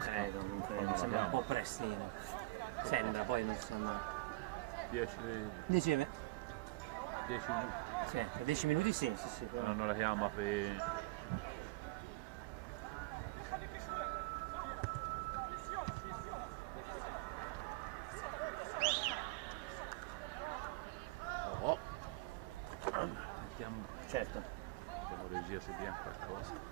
Non credo, sembra un po' prestino. Sembra, poi non sono... 10 10 minuti. Sì, 10 minuti sì, però... Non la chiama per... Oh. Mettiamo... Certo. Vediamo regia se vediamo qualcosa.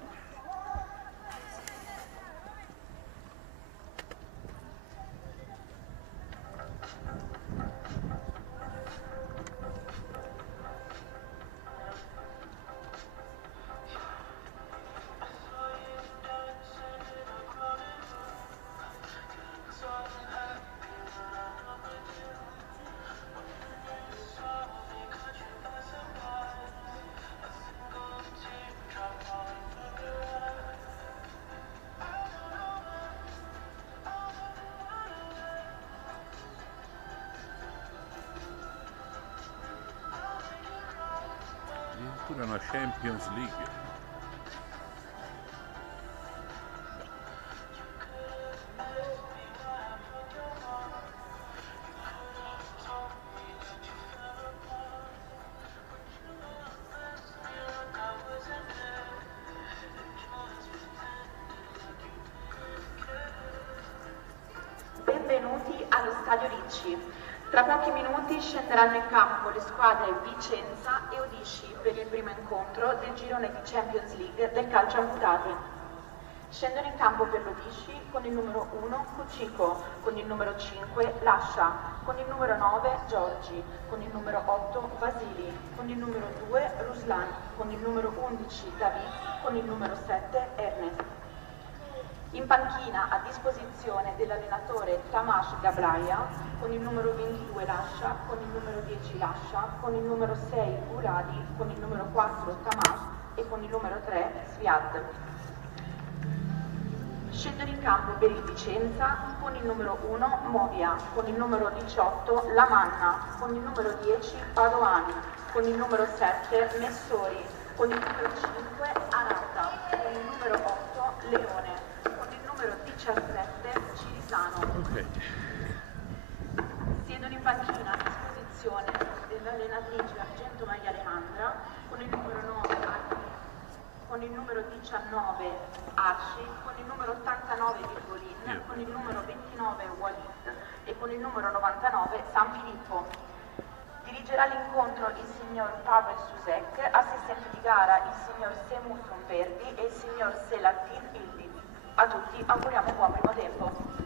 Addirittura una Champions League. Benvenuti allo stadio Odishi. Tra pochi minuti scenderanno in campo le squadre Vicenza e Odishi per il primo incontro del girone di Champions League del calcio amputati. Scendono in campo per l'Odishi con il numero 1 Kuchiko, con il numero 5 Lascia, con il numero 9 Giorgi, con il numero 8 Vasili, con il numero 2 Ruslan, con il numero 11 David, con il numero 7 Ernest. In panchina a disposizione dell'allenatore Tamas Gabraia, con il numero 22 Lascia, con il numero 10 Lascia, con il numero 6 Uradi, con il numero 4 Tamas e con il numero 3 Sviad. Scendono in campo per il Vicenza con il numero 1 Movia, con il numero 18 Lamanna, con il numero 10 Padoani, con il numero 7 Messori, con il numero 5 Arata, con il numero 8 Leone, con il numero 17 Cirisano. Ok. Siedono in panchina a disposizione dell'allenatrice Argento Maria Alejandra con il numero 9 Archi, con il numero 19 Arci, con il numero 89 Virgolin, con il numero 29 Walid e con il numero 99 San Filippo. Dirigerà l'incontro il signor Pavel Susek, assistente di gara il signor Semu Sunverdi e il signor Selatin Ildiz. A tutti auguriamo buon primo tempo.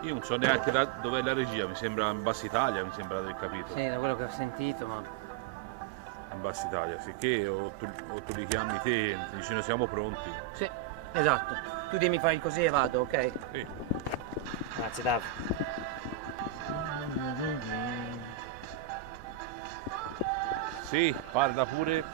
Io non so neanche dov'è la regia, mi sembra in Bassa Italia, mi sembra di aver capito. Sì, da quello che ho sentito, ma... In Bassa Italia, sicché o tu li chiami te, ti dici noi siamo pronti. Sì, esatto. Tu dimmi fai così e vado, ok? Sì. Grazie, Dav. Sì, parla pure.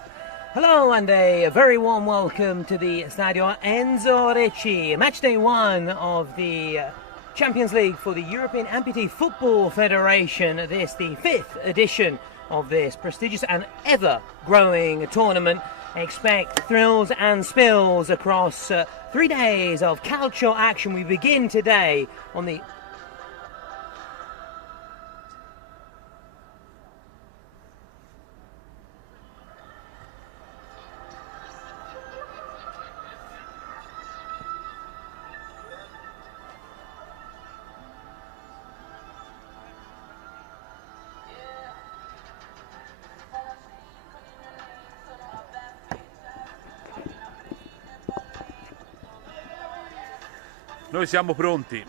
Hello and a very warm welcome to the Stadio Enzo Recci, match day 1 of the Champions League for the European Amputee Football Federation. This the 5th edition of this prestigious and ever-growing tournament. Expect thrills and spills across 3 days of calcio action. We begin today on the... Noi siamo pronti.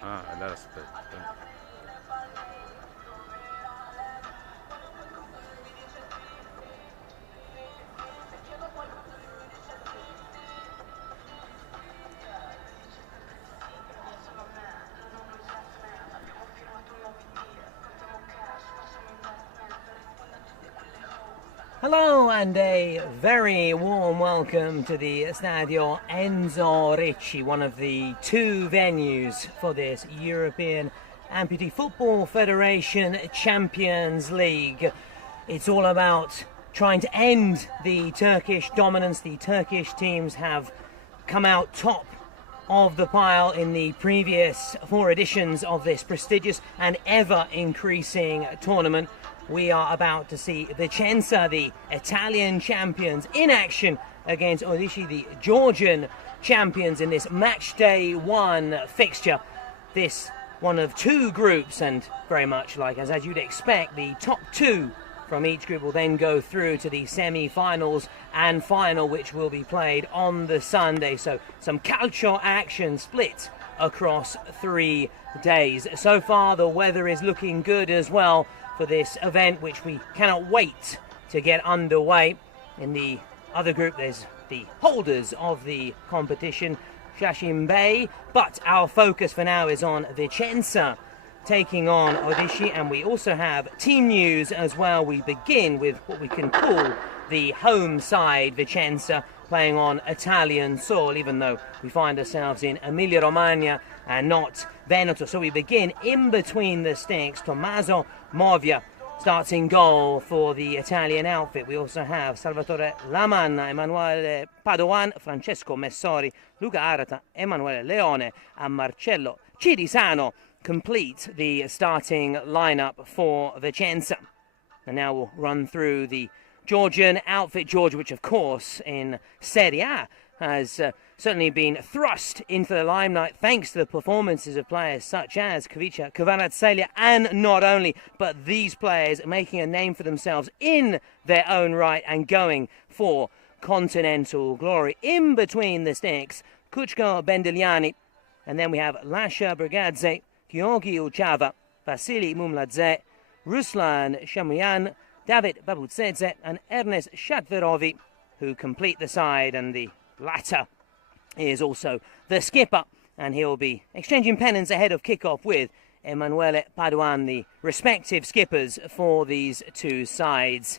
Allora aspetta. Hello and a very warm welcome to the Stadio Enzo Ricci, one of the two venues for this European Amputee Football Federation Champions League. It's all about trying to end the Turkish dominance. The Turkish teams have come out top of the pile in the previous four editions of this prestigious and ever increasing tournament. We are about to see Vicenza, the Italian champions, in action against Odishi, the Georgian champions, in this match day one fixture. This one of two groups, and very much like as you'd expect, the top two from each group will then go through to the semi-finals and final, which will be played on the Sunday. So some calcio action split across 3 days. So far the weather is looking good as well for this event, which we cannot wait to get underway. In the other group there's the holders of the competition, Shashim Bey, but our focus for now is on Vicenza taking on Odishi, and we also have team news as well. We begin with what we can call the home side, Vicenza, playing on Italian soil, even though we find ourselves in Emilia-Romagna and not Veneto. So we begin in between the sticks. Tommaso Movia starts in goal for the Italian outfit. We also have Salvatore Lamanna, Emanuele Padoan, Francesco Messori, Luca Arata, Emanuele Leone and Marcello Cirisano complete the starting lineup for Vicenza. And now we'll run through the Georgian outfit. Georgia, which of course in Serie A has certainly been thrust into the limelight thanks to the performances of players such as Kavica Kvaratskhelia, and not only, but these players making a name for themselves in their own right and going for continental glory. In between the sticks, Kuchko Bendigliani, and then we have Lasha Brigadze, Georgi Uchava, Vasily Mumladze, Ruslan Shamuyan, David Babutsetse and Ernest Shatverovi, who complete the side, and the latter is also the skipper, and he'll be exchanging pennants ahead of kickoff with Emanuele Paduan, the respective skippers for these two sides.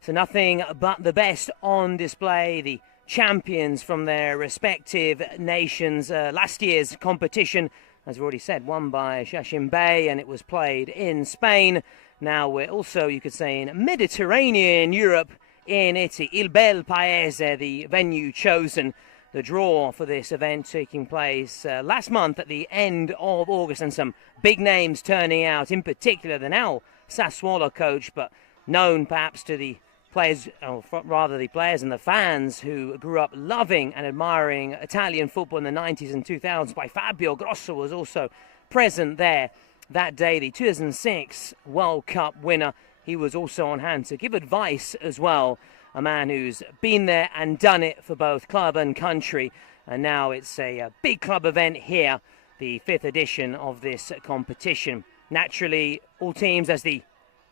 So nothing but the best on display. The champions from their respective nations. Last year's competition, as we've already said, won by Shashim Bey, and it was played in Spain. Now we're also, you could say, in Mediterranean Europe, in Italy. Il Bel Paese, the venue chosen. The draw for this event taking place last month at the end of August, and some big names turning out, in particular the now Sassuolo coach, but known perhaps to the players, or rather the players and the fans who grew up loving and admiring Italian football in the 90s and 2000s. By Fabio Grosso was also present there that day, the 2006 World Cup winner. He was also on hand to give advice as well. A man who's been there and done it for both club and country. And now it's a big club event here, the 5th edition of this competition. Naturally, all teams, as the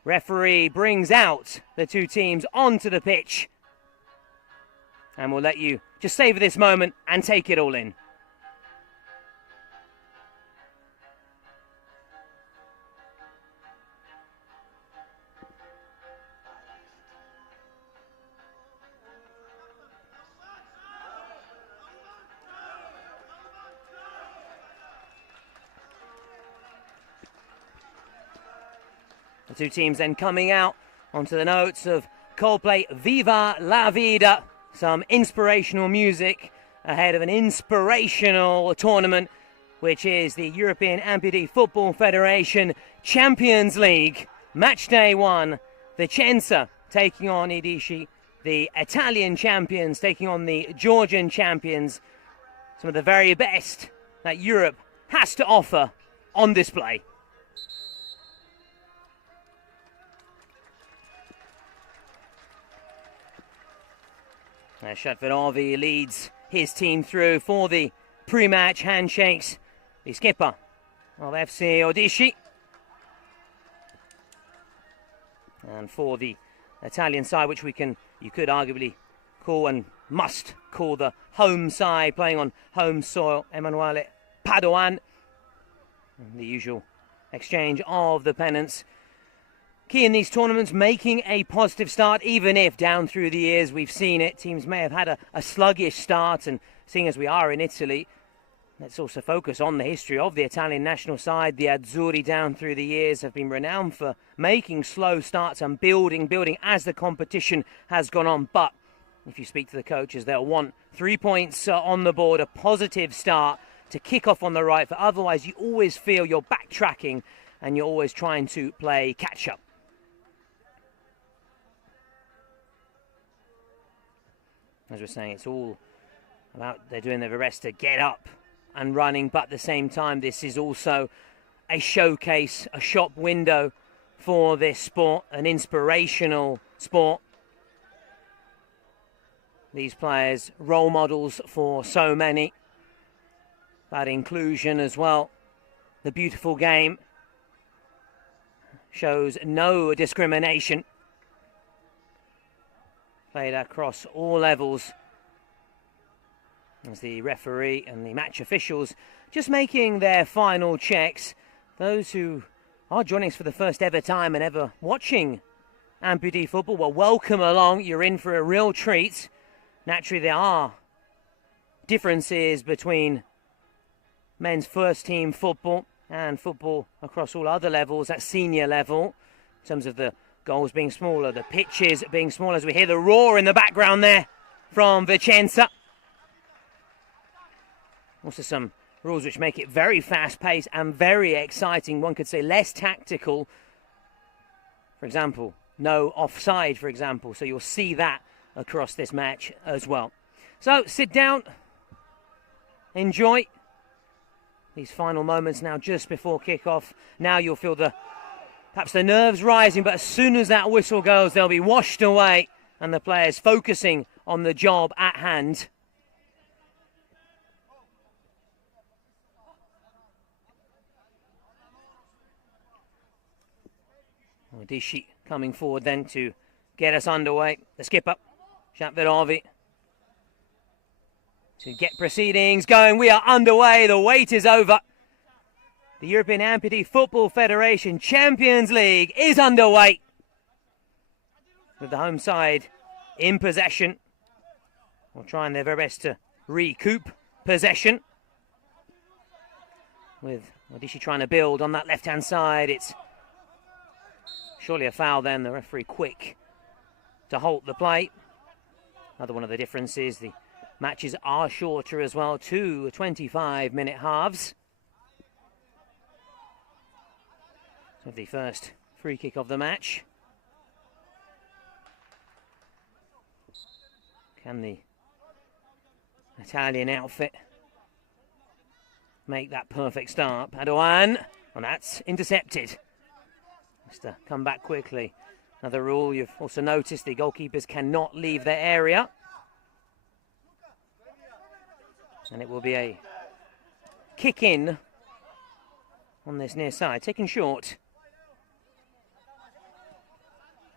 referee brings out the two teams onto the pitch. And we'll let you just savor this moment and take it all in. The two teams then coming out onto the notes of Coldplay, Viva la Vida. Some inspirational music ahead of an inspirational tournament, which is the European Amputee Football Federation Champions League. Match day one, Vicenza taking on Odishi, the Italian champions taking on the Georgian champions. Some of the very best that Europe has to offer on display. Shatverovi leads his team through for the pre-match handshakes. The skipper of FC Odishi. And for the Italian side, which you could arguably call and must call the home side, playing on home soil, Emanuele Padoan. And the usual exchange of the pennants. key in these tournaments, making a positive start, even if down through the years we've seen it. Teams may have had a sluggish start, and seeing as we are in Italy, let's also focus on the history of the Italian national side. The Azzurri down through the years have been renowned for making slow starts and building as the competition has gone on. But if you speak to the coaches, they'll want 3 points on the board, a positive start to kick off on the right. For otherwise, you always feel you're backtracking and you're always trying to play catch-up. As we're saying, it's all about they're doing their best to get up and running, but at the same time, this is also a showcase, a shop window for this sport, an inspirational sport. These players, role models for so many. That inclusion as well. The beautiful game shows no discrimination. Played across all levels. As the referee and the match officials just making their final checks. Those who are joining us for the first ever time and ever watching amputee football, well, welcome along. You're in for a real treat. Naturally, there are differences between men's first team football and football across all other levels at senior level, in terms of the goals being smaller, the pitches being smaller, as we hear the roar in the background there from Vicenza. Also some rules which make it very fast-paced and very exciting. One could say less tactical. For example, no offside, for example. So you'll see that across this match as well. So sit down, enjoy these final moments now just before kick-off. Now you'll feel perhaps the nerves rising, but as soon as that whistle goes, they'll be washed away and the players focusing on the job at hand. Odishi coming forward then to get us underway. The skipper, Zugdidi, to get proceedings going. We are underway. The wait is over. The European Amputee Football Federation Champions League is underway, with the home side in possession, or trying their very best to recoup possession. With Odishi trying to build on that left-hand side. It's surely a foul then. The referee quick to halt the play. Another one of the differences, the matches are shorter as well, 2 25-minute halves. So the first free kick of the match. Can the Italian outfit make that perfect start? Padoan, and that's intercepted. Has to come back quickly. Another rule you've also noticed, the goalkeepers cannot leave their area. And it will be a kick in on this near side, taken short.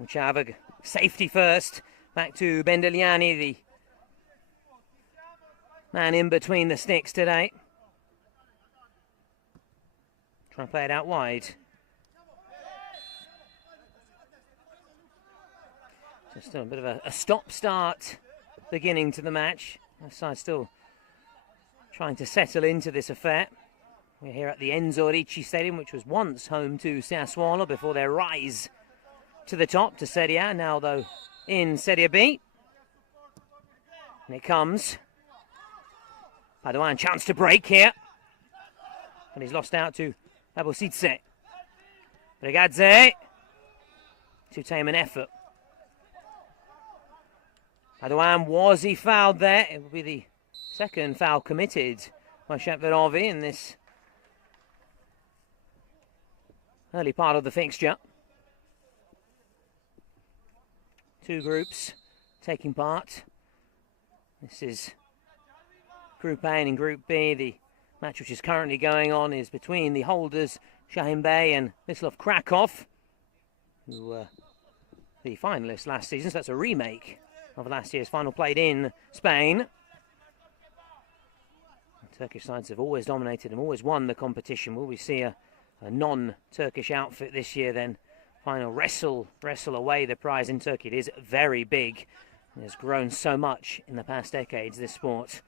Uchavag, safety first. Back to Bendeliani, the man in between the sticks today. Trying to play it out wide. Just a bit of a stop-start beginning to the match. Our side still trying to settle into this affair. We're here at the Odishi Stadium, which was once home to Sassuolo before their rise to the top, to Serie A. Now, though, in Serie B. And it comes. Padoan, chance to break here. And he's lost out to Abositse. Brigazze. Too tame an effort. Padoan, was he fouled there? It will be the second foul committed by Zugdidi in this early part of the fixture. Two groups taking part. This is Group A, and in Group B, the match which is currently going on is between the holders, Shahin Bey and Wisław Kraków, who were the finalists last season. So that's a remake of last year's final, played in Spain. The Turkish sides have always dominated and always won the competition. Will we see a non-Turkish outfit this year then final wrestle away the prize in Turkey. It is very big. It has grown so much in the past decades, this sport.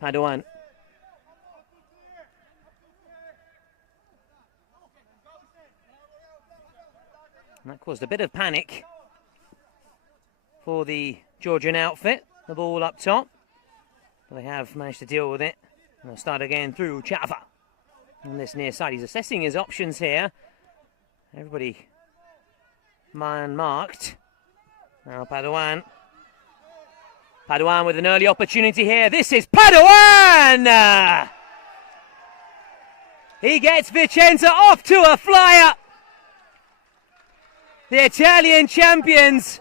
Padoan. And that caused a bit of panic for the Georgian outfit. The ball up top. But they have managed to deal with it. And they'll start again through Chava. On this near side. He's assessing his options here. Everybody man marked. Now Padoan. Padoan with an early opportunity here. This is Padoan! He gets Vicenza off to a flyer. The Italian champions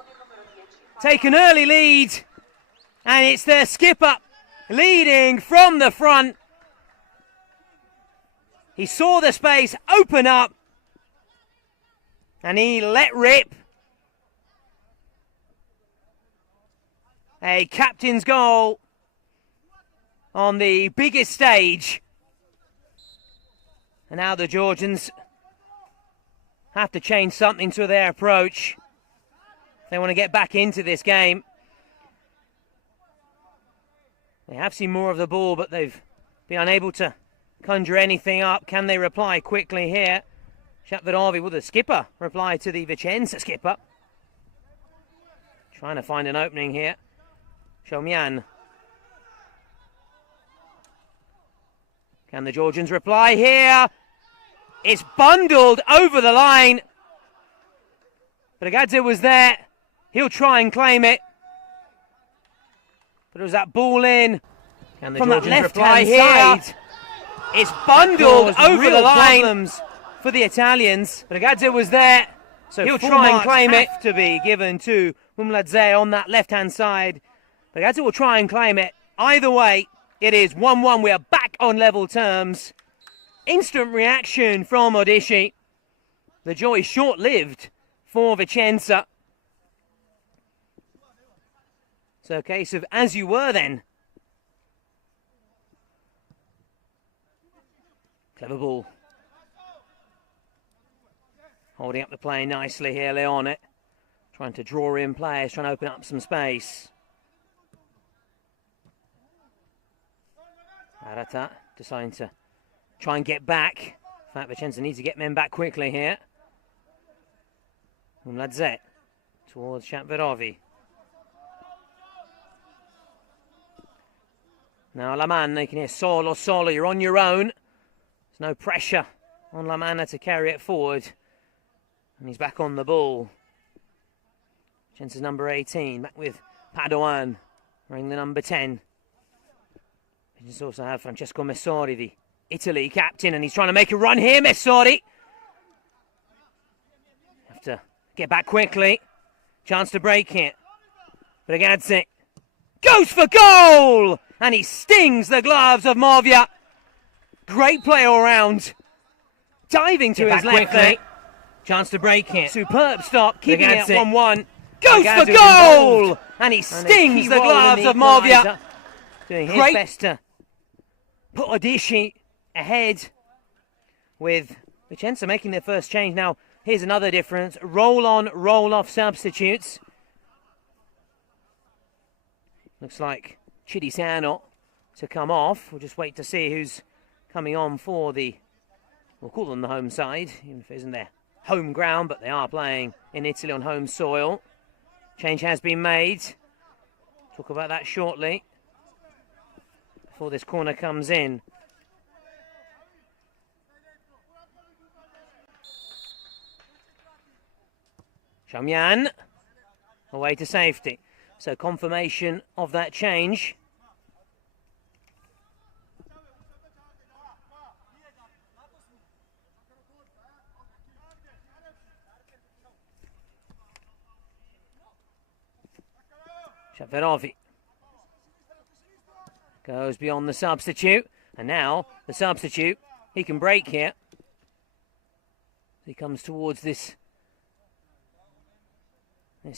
take an early lead. And it's their skipper leading from the front. He saw the space open up. And he let rip. A captain's goal on the biggest stage. And now the Georgians have to change something to their approach. They want to get back into this game. They have seen more of the ball, but they've been unable to conjure anything up. Can they reply quickly here? Shatverovi with the skipper reply to the Vicenza skipper. Trying to find an opening here. Shomyan. Can the Georgians reply here? It's bundled over the line. Bregadze was there. He'll try and claim it. But it was that ball in. Can the Georgians that left-hand side? It's bundled over the line. Problems for the Italians. Bregadze was there. So he'll try and claim it. To be given to Mumladze on that left-hand side. Bregadze will try and claim it. Either way, it is 1-1. We are back on level terms. Instant reaction from Odishi. The joy is short-lived for Vicenza. So a case of as you were then. Clever ball. Holding up the play nicely here, Leone. Trying to draw in players, trying to open up some space. Arata deciding to try and get back. In fact, Vicenza needs to get men back quickly here. Mumladze towards Shatverovi. Now Lamanna, you can hear solo, you're on your own. There's no pressure on Lamanna to carry it forward. And he's back on the ball. Vicenza's number 18, back with Padoan, wearing the number 10. We just also have Francesco Messori, the Italy captain, and he's trying to make a run here, Messori. Have to get back quickly. Chance to break it. Bregadze goes for goal! And he stings the gloves of Movia. Great play all round. Diving to his left leg. Chance to break it. Superb stop, keeping it 1-1. Goes for goal! And he stings the gloves of Movia. Doing his best to put Odishi ahead, with Vicenza making their first change. Now, here's another difference. Roll-on, roll-off substitutes. Looks like Chidisano to come off. We'll just wait to see who's coming on for the, we'll call them the home side, even if it isn't their home ground, but they are playing in Italy on home soil. Change has been made. Talk about that shortly, before this corner comes in. Shomyan away to safety. So confirmation of that change. Shatverovi goes beyond the substitute, and now the substitute, he can break here. He comes towards this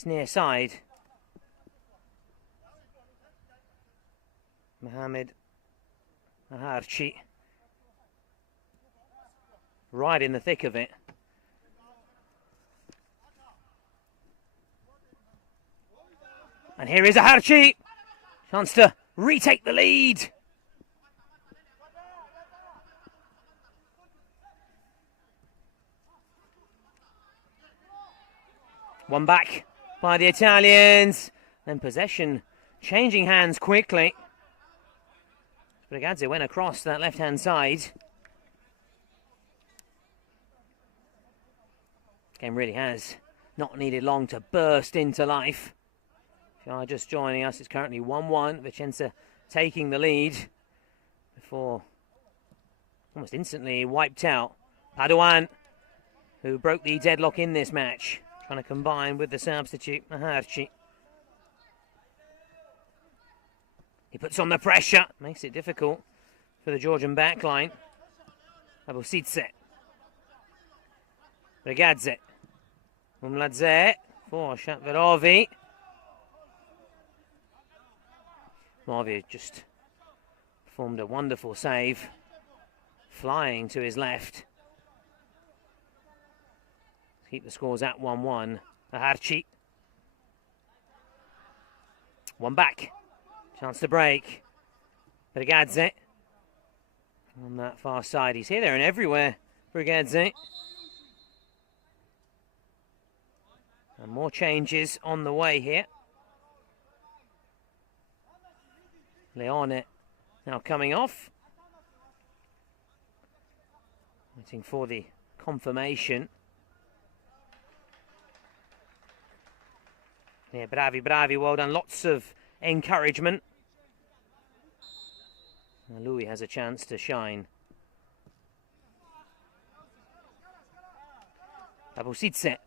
near side. Mohamed Aharchi, right in the thick of it. And here is Odishi. Chance to retake the lead. One back by the Italians. Then possession changing hands quickly. Brigazzi went across that left-hand side. Game really has not needed long to burst into life. If you are just joining us, it's currently 1-1. Vicenza taking the lead before almost instantly wiped out. Paduan, who broke the deadlock in this match, trying to combine with the substitute, Odishi. He puts on the pressure, makes it difficult for the Georgian backline. Abusitse. Brigazzi. Umladze for Shatverovi. Marvi just performed a wonderful save, flying to his left. Keep the scores at 1-1. Odishi. One back. Chance to break. Brigazzi. On that far side. He's here, there and everywhere. Brigazzi. And more changes on the way here. Leone now coming off. Waiting for the confirmation. Yeah, bravi, well done. Lots of encouragement. Louis has a chance to shine. Abusitse.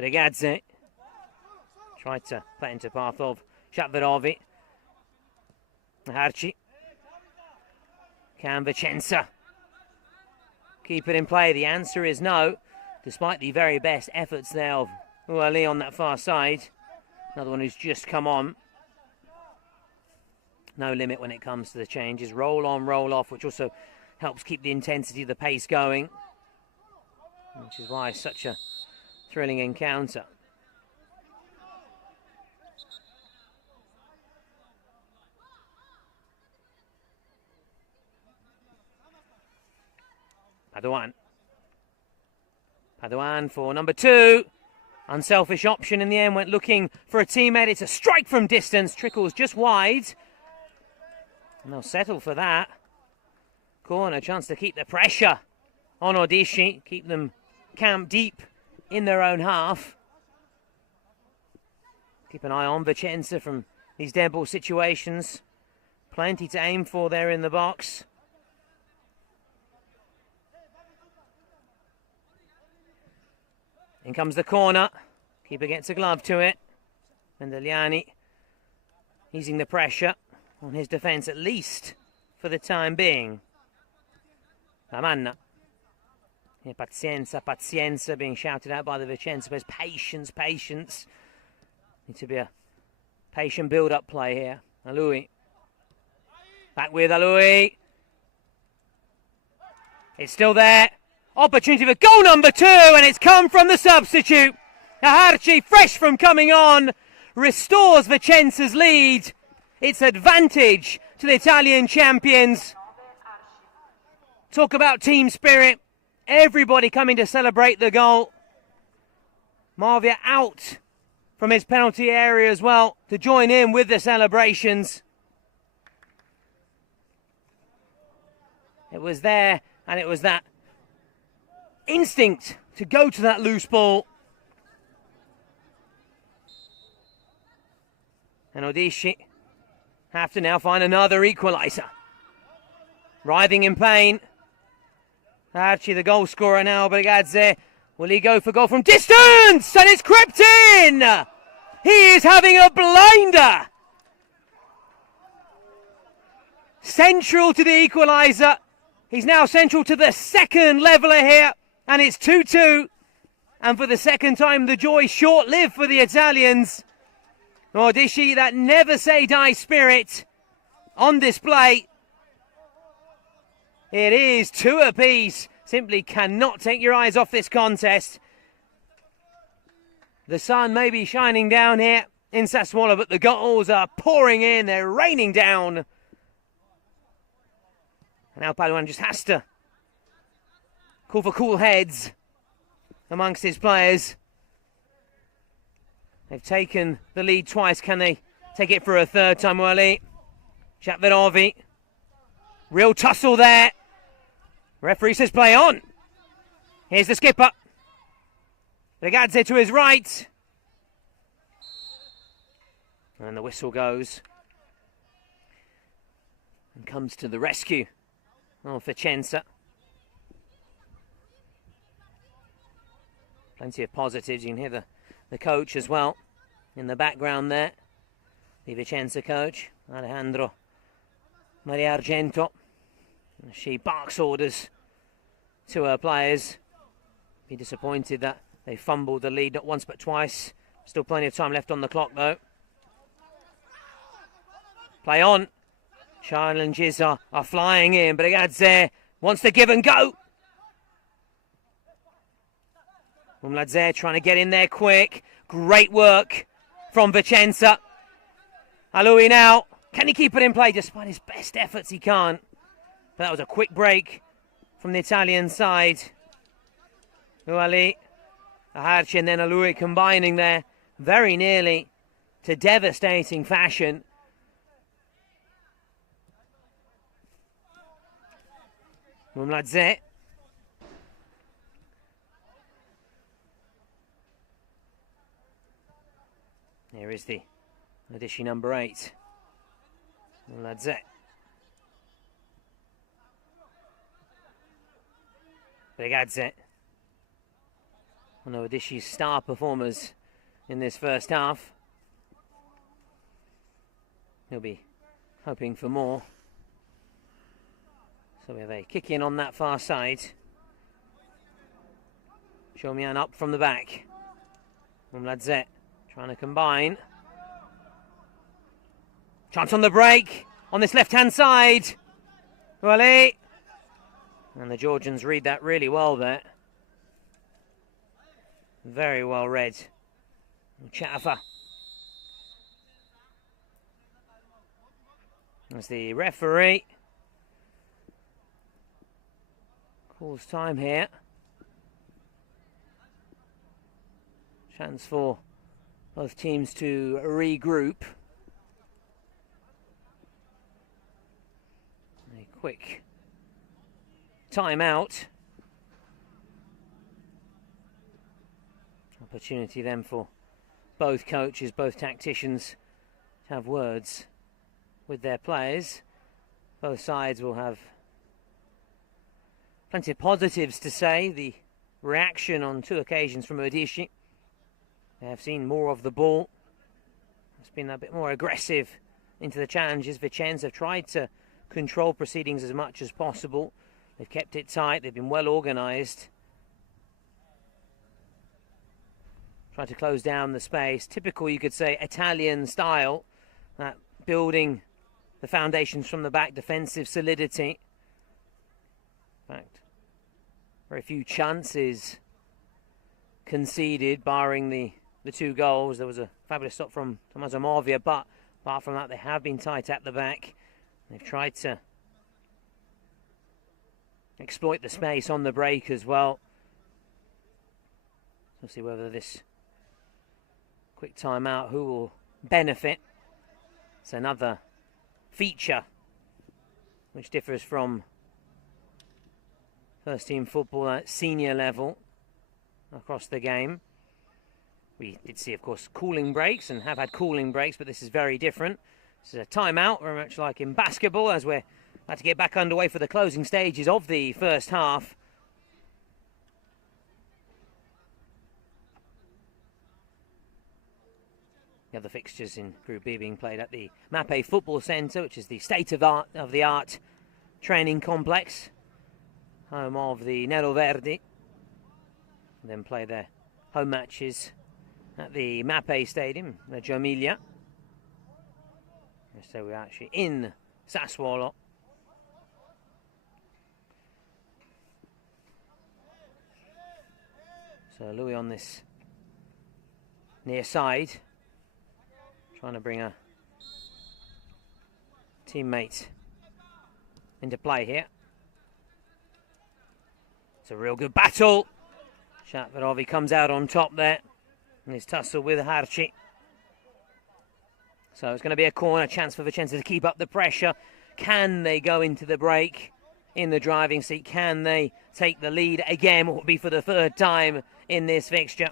Brigazzi. Tried to play into path of Shatverovi. Odishi. Can Vicenza keep it in play? The answer is no, despite the very best efforts there of Uali on that far side. Another one who's just come on. No limit when it comes to the changes. Roll on, roll off, which also helps keep the intensity of the pace going, which is why it's such a thrilling encounter. Paduan for number 2. Unselfish option in the end, went looking for a teammate. It's a strike from distance, trickles just wide. And they'll settle for that. Corner, chance to keep the pressure on Odishi, keep them camped deep in their own half. Keep an eye on Vicenza from these dead ball situations. Plenty to aim for there in the box. In comes the corner. Keeper gets a glove to it. Mendeliani easing the pressure on his defence, at least for the time being. Lamanna. Yeah, Pazienza being shouted out by the Vicenza players. Patience. Need to be a patient build-up play here. Alui. Back with Alui. It's still there. Opportunity for goal number 2, and it's come from the substitute. Odishi, fresh from coming on, restores Vicenza's lead. It's advantage to the Italian champions. Talk about team spirit. Everybody coming to celebrate the goal. Marvia out from his penalty area as well to join in with the celebrations. It was there, and it was that instinct to go to that loose ball. And Odishi have to now find another equaliser. Writhing in pain. Odishi, the goal scorer now, Brigazzi. Will he go for goal from distance? And it's crept in! He is having a blinder! Central to the equaliser. He's now central to the second leveller here. And it's 2-2. And for the second time, the joy short-lived for the Italians. Odishi, that never say die spirit on display. It is 2 apiece. Simply cannot take your eyes off this contest. The sun may be shining down here in Sassuolo, but the goals are pouring in. They're raining down. And Al Paduan just has to call for cool heads amongst his players. They've taken the lead twice. Can they take it for a third time? Wally Chatverovi. Real tussle there. Referee says play on. Here's the skipper. Ragazzi to his right. And the whistle goes. And comes to the rescue of Vicenza. Plenty of positives. You can hear the coach as well in the background there. The Vicenza coach, Alejandro Maria Argento. She barks orders to her players. Be disappointed that they fumbled the lead not once but twice. Still plenty of time left on the clock though. Play on. Challenges are flying in, but Ragazzi wants to give and go. Umladze trying to get in there quick. Great work from Vicenza. Alui now. Can he keep it in play? Despite his best efforts, he can't. But that was a quick break from the Italian side. Uali, Aharci and then Alui combining there very nearly to devastating fashion. Umladze. Here is the Odishi number 8. Umladze. Ragazzi, one of Odishi's star performers in this first half. He'll be hoping for more. So we have a kick in on that far side. Shomian up from the back. Umladze trying to combine. Chance on the break on this left-hand side. Wally. And the Georgians read that really well there. Very well read. Chafa. As the referee calls time here. Chance for both teams to regroup. A quick timeout. Opportunity then for both coaches, both tacticians to have words with their players. Both sides will have plenty of positives to say. The reaction on 2 occasions from Odishi. They have seen more of the ball. It's been a bit more aggressive into the challenges. Vicenza have tried to control proceedings as much as possible. They've kept it tight. They've been well organised. Tried to close down the space. Typical, you could say, Italian style. Building the foundations from the back. Defensive solidity. In fact, very few chances conceded, barring the 2 goals. There was a fabulous stop from Tommaso Movia, but apart from that, they have been tight at the back. They've tried to exploit the space on the break as well. We'll see whether this quick timeout, who will benefit. It's another feature which differs from first team football at senior level across the game. We did see, of course, cooling breaks and have had cooling breaks, but this is very different. This is a timeout, very much like in basketball, as we're about to get back underway for the closing stages of the first half. The other fixtures in Group B being played at the Mappe Football Centre, which is the state-of-the-art training complex, home of the Nero Verdi. And then play their home matches at the Mappe Stadium, the Giamilia. So we're actually in Sassuolo. So Louis on this near side. Trying to bring a teammate into play here. It's a real good battle. Shaperovi comes out on top there in his tussle with Harci. So it's going to be a corner, chance for Vicenza to keep up the pressure. Can they go into the break in the driving seat? Can they take the lead again? What will be for the third time in this fixture?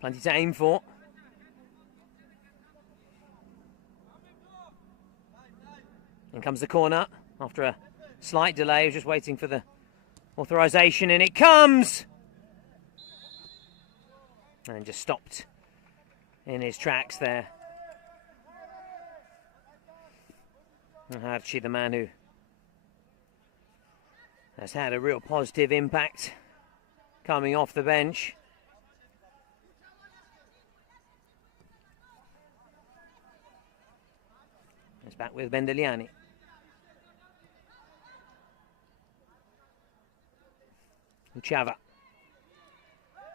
Plenty to aim for. In comes the corner after a slight delay. Just waiting for the authorization, and it comes! And just stopped in his tracks there. And Harci, the man who has had a real positive impact coming off the bench. It's back with Bendeliani. Uchava.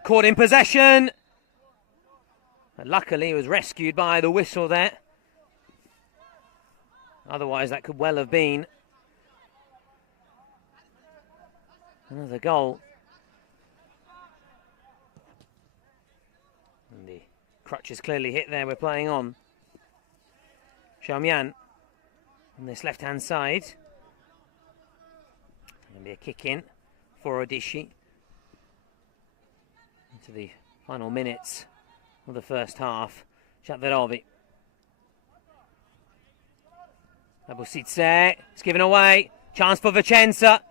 Caught in possession. But luckily, he was rescued by the whistle there. Otherwise, that could well have been another goal. And the crutch is clearly hit there. We're playing on. Xiaomian on this left-hand side. Going to be a kick in for Odishi into the final minutes of the first half. Shaperovi. Abusitse. It's given away. Chance for Vicenza.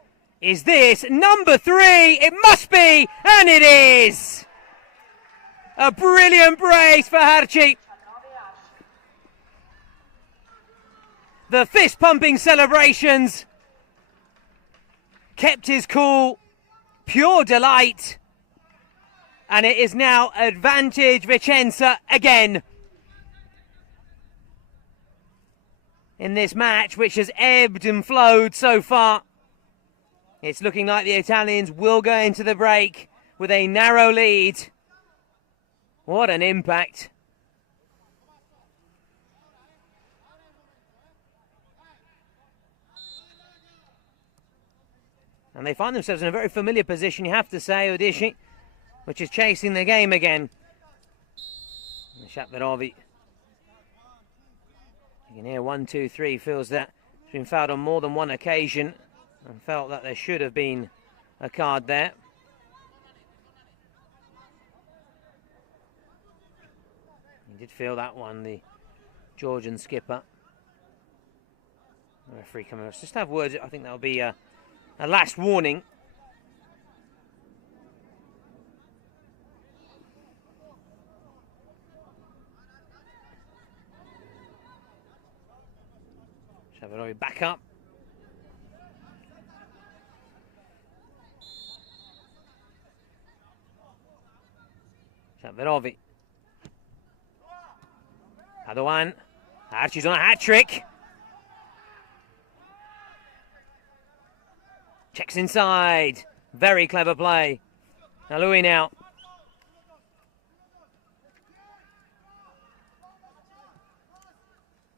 Is this number 3? It must be, and it is! A brilliant brace for Harci. The fist-pumping celebrations. Kept his cool. Pure delight. And it is now advantage Vicenza again. In this match, which has ebbed and flowed so far. It's looking like the Italians will go into the break with a narrow lead. What an impact. And they find themselves in a very familiar position, you have to say, Odishi, which is chasing the game again. Shaperovi. You can hear 1, 2, 3, feels that he's been fouled on more than one occasion and felt that there should have been a card there. He did feel that one, the Georgian skipper. The referee coming. Let's just have words. I think that'll be a last warning. Shaperovi back up. Shaperovi. Padoan. Harci's on a hat-trick. Checks inside. Very clever play. Now Louis now.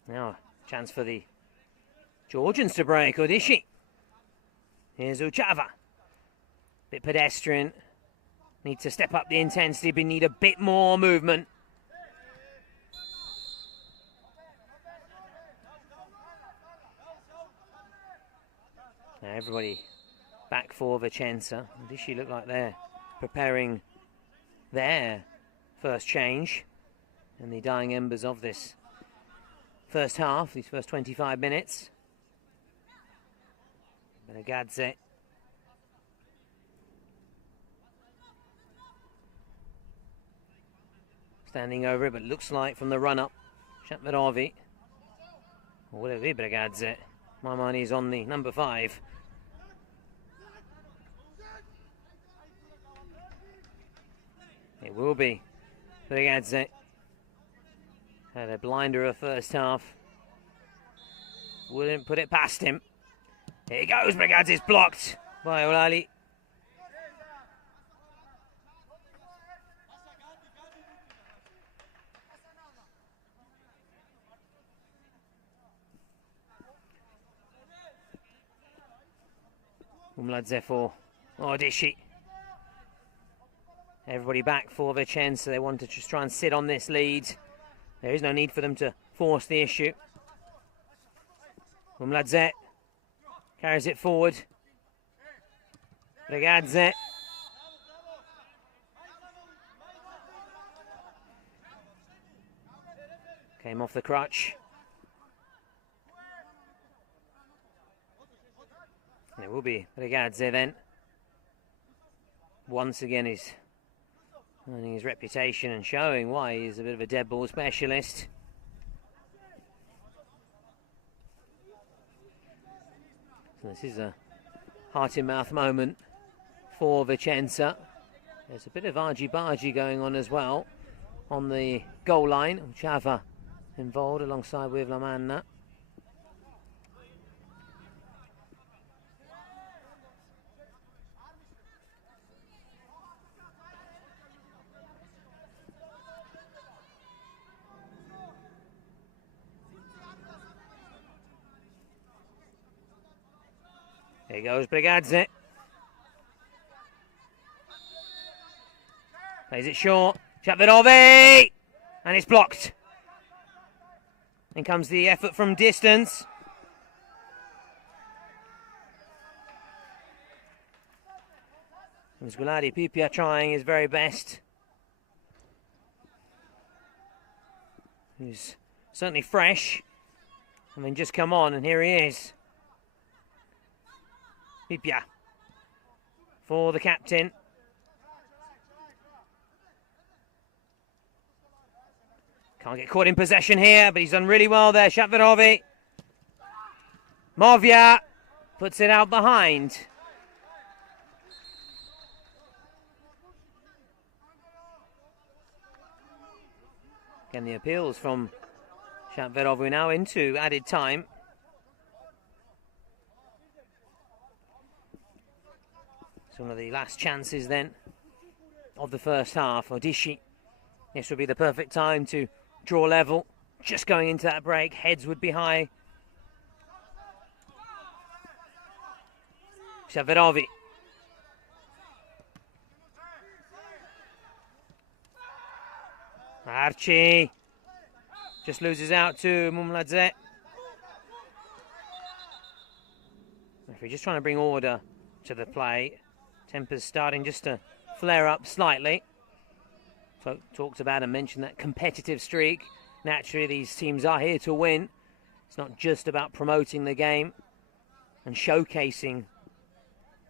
Now, chance for the Georgians to break. Odishi. Here's Uchava. Bit pedestrian. Need to step up the intensity, but need a bit more movement. Now everybody back for Vicenza. Odishi look like they're preparing their first change in the dying embers of this first half, these first 25 minutes. Benegadze. Standing over it, but looks like from the run-up, Shaperovi. Or will it be Benegadze? My money's on the number 5. It will be Benegadze. Had a blinder of first half. Wouldn't put it past him. Here he goes, Benegadze's blocked by Olali. Umladze for Odishi. Everybody back for Vicenza. They want to just try and sit on this lead. There is no need for them to force the issue. Umladze carries it forward. Brigazze. Came off the crutch. It will be Brigazze then. Once again he's earning his reputation and showing why he's a bit of a dead ball specialist. So this is a heart-in-mouth moment for Vicenza. There's a bit of argy-bargy going on as well on the goal line. Chava involved alongside with Lamanna. Here goes Brigazze. Plays it short. Chatvedovi! And it's blocked. In comes the effort from distance. Sguladi Pipia trying his very best. He's certainly fresh. I mean, just come on, and here he is. Pipia for the captain. Can't get caught in possession here, but he's done really well there. Chatvedovi. Movia puts it out behind. Again, the appeals from Chatvedovi now into added time. It's one of the last chances then of the first half. Odishi. This would be the perfect time to draw level. Just going into that break, heads would be high. Chatvedovi. Archie just loses out to Mumladze. Referee just trying to bring order to the play. Temper's starting just to flare up slightly. Talked about and mentioned that competitive streak. Naturally, these teams are here to win. It's not just about promoting the game and showcasing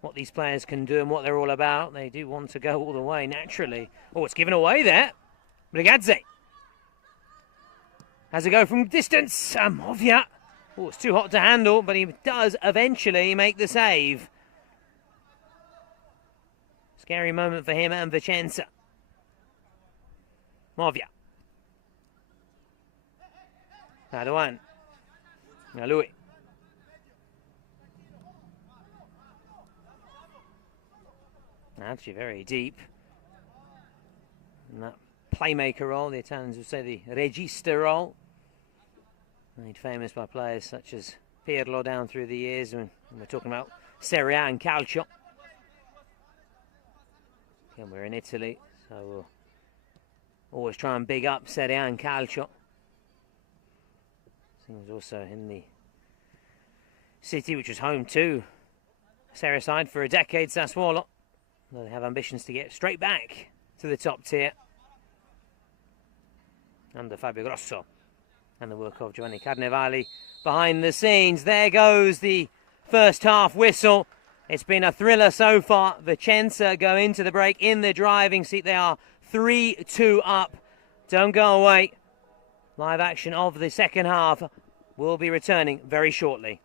what these players can do and what they're all about. They do want to go all the way, naturally. Oh, it's given away there. Brigazze has a go from distance. Movia. Oh, it's too hot to handle, but he does eventually make the save. Scary moment for him and Vicenza. Movia. Radovan. Now Louis. Actually very deep. And that playmaker role, the Italians would say the regista role. Made famous by players such as Pirlo down through the years when we're talking about Serie A and Calcio. Again, we're in Italy, so we'll always try and big up Serie A and Calcio. He was also in the city which was home to Serie side for a decade, Sassuolo. They have ambitions to get straight back to the top tier under Fabio Grosso and the work of Giovanni Carnevali behind the scenes. There goes the first half whistle. It's been a thriller so far. Vicenza go into the break in the driving seat. They are 3-2 up. Don't go away. Live action of the second half will be returning very shortly.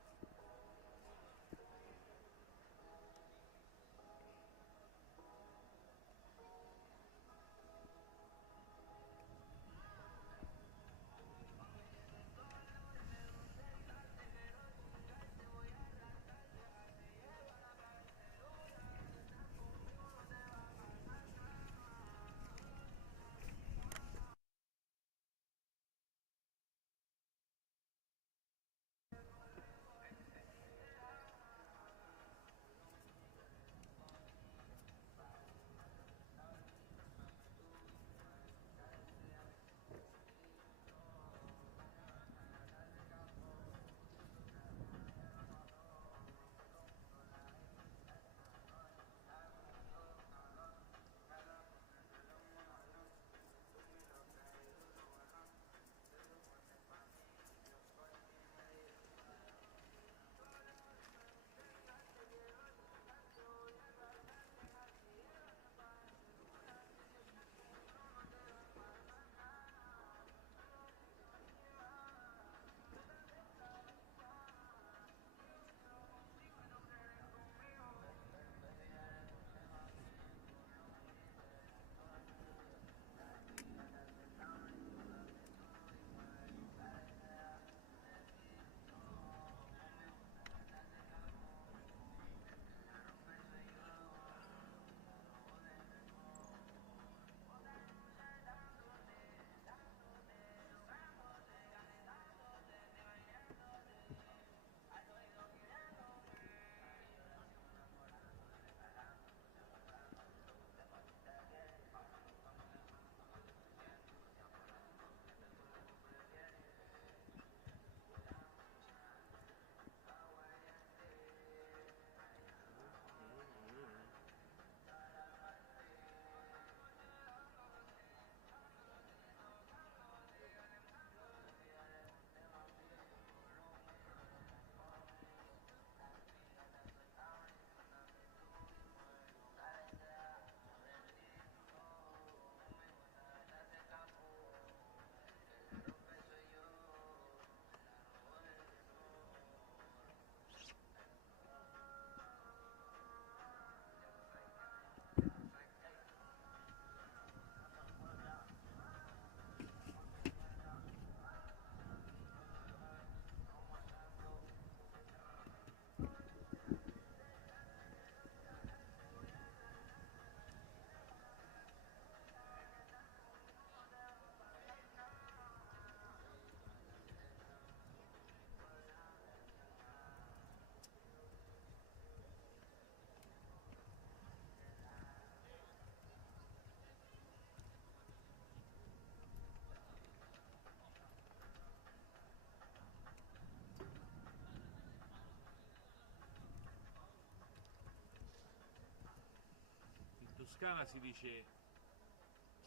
Toscana si dice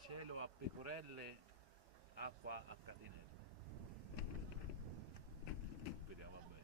cielo a pecorelle, acqua a catinelle. Speriamo bene.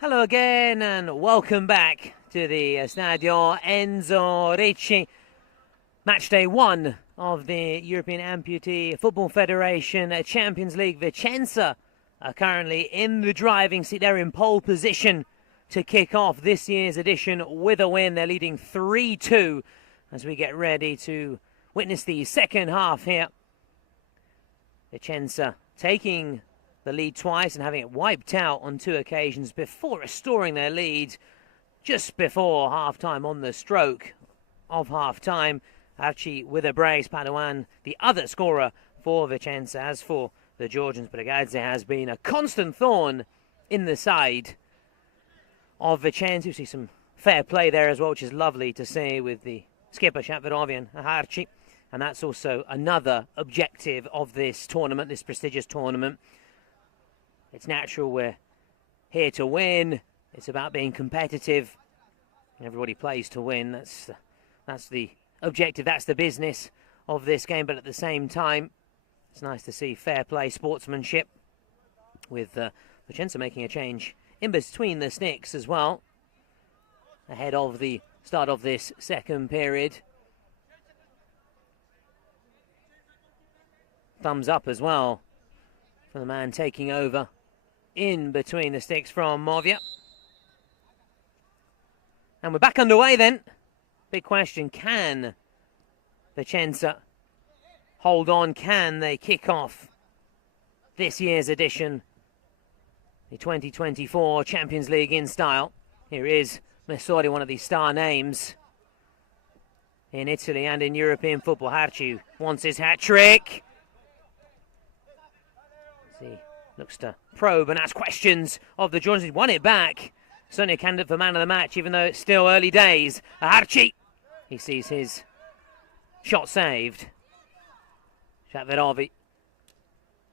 Hello again and welcome back to the Stadio Enzo Ricci. Match day 1 of the European Amputee Football Federation Champions League. Vicenza are currently in the driving seat. They're in pole position to kick off this year's edition with a win. They're leading 3-2 as we get ready to witness the second half here. Vicenza taking the lead twice and having it wiped out on 2 occasions before restoring their lead just before half-time, on the stroke of half-time. Archie with a brace, Paduan the other scorer for Vicenza. As for the Georgians, Brigazze has been a constant thorn in the side of Vicenza. You see some fair play there as well, which is lovely to see with the skipper Shaverovian Archie. And that's also another objective of this tournament, this prestigious tournament. It's natural, we're here to win. It's about being competitive. Everybody plays to win. That's the objective, that's the business of this game. But at the same time, it's nice to see fair play, sportsmanship, with Vicenza making a change in between the sticks as well, ahead of the start of this second period. Thumbs up as well for the man taking over in between the sticks from Movia. And we're back underway then. Big question, can Vicenza hold on? Can they kick off this year's edition, the 2024 Champions League, in style? Here is Messori, one of the star names in Italy and in European football. Harci wants his hat-trick. He looks to probe and ask questions of the Georgians. He won it back. Certainly a candidate for man of the match, even though it's still early days. Harci, he sees his shot saved. Shaverovi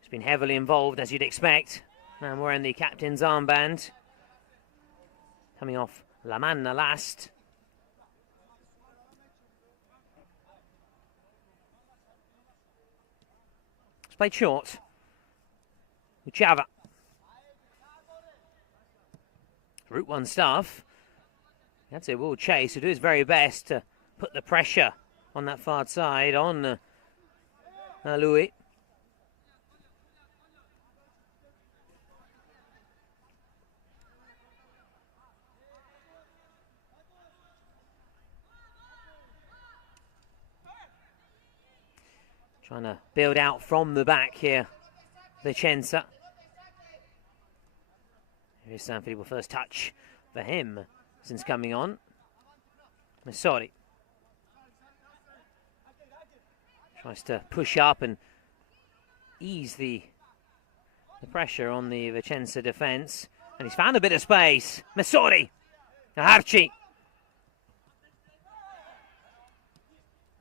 has been heavily involved, as you'd expect. And wearing the captain's armband. Coming off La Manna last. It's played short. Uchava. Route 1 staff. That's it, will chase. He'll do his very best to put the pressure on that far side on Louis. Trying to build out from the back here, Vicenza. Here's Sanfilippo, first touch for him since coming on. Messori tries to push up and ease the pressure on the Vicenza defence. And he's found a bit of space. Messori, Harci.